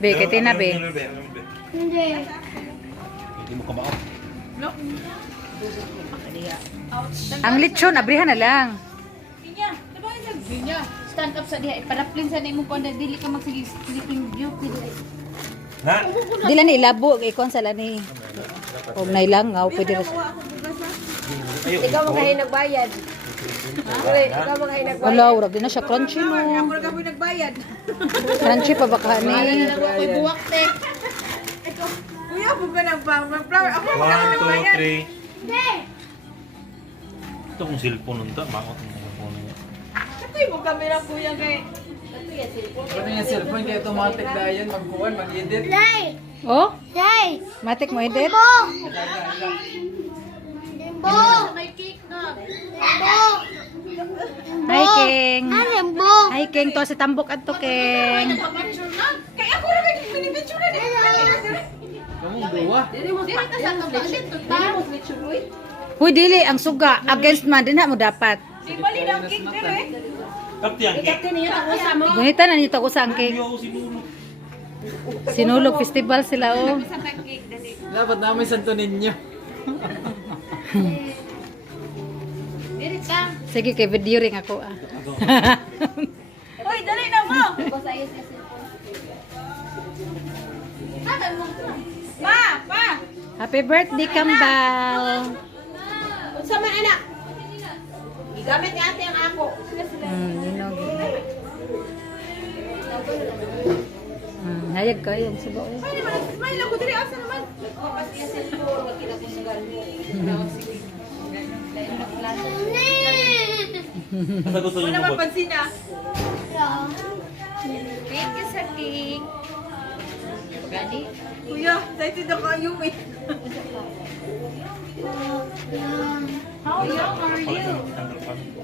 Be, kay Tina, be. Hindi. Hindi mo kamao. Ang lechon, abrihan na lang. Stand up sa diha. Paraplin sa nimo ko na dili ka mag-sleeping beauty. Na? Dila ni ilabo, ikon sa lani. Huwag na ilangaw, pwede rin. Ayo. Ikaw magahin nagbayad. Ikaw magahin nagbayad. Wala, urag din na siya. Crunchy no. Ako ka po nagbayad. Crunchy pa baka ni. Nalawa ko'y buwak te. Kuya, po ka nag-flower. Ako ka 1, 2, nagbayad. 3. Ito kung cellphone nun ta, makot ng cellphone niya. Ito yung camera kuya kay. Ano yung cellphone kaya automatic na yan, magkuhan, mag-edit. Oh? Matik mo edit? May cake na. Hi, King. Hi, King. To si Tambok at to, King. Picture na. Kaya ako rin may pinipicture na din. Kamong duwa. Dili ka sa kabalit to ta. Huy, dili. Ang suga. Against man. Din na mo dapat. Di bali na ang cake dire. Kapti ang cake. Niyo ta usa mo. Gunita na nito ko sa ang King. Ayaw si Nuno. Sinulog festival sila, oh. Dapat namin santo ninyo. Dili ka. Sige, kay video ring ako, ah. Hoy, dali na mo. Ko sa iyo sa cellphone. Ma, pa. Happy birthday, Kambal. Unsa man anak? Gigamit ni ate ang ako. Linog. Hayag ka yung suba, oh. May lang ko dire asa naman. Basta gusto niyo Wala mo. mapansin na. Thank you sa cake. Gani. Kuya, excited ako ayun eh. How young are you? Ang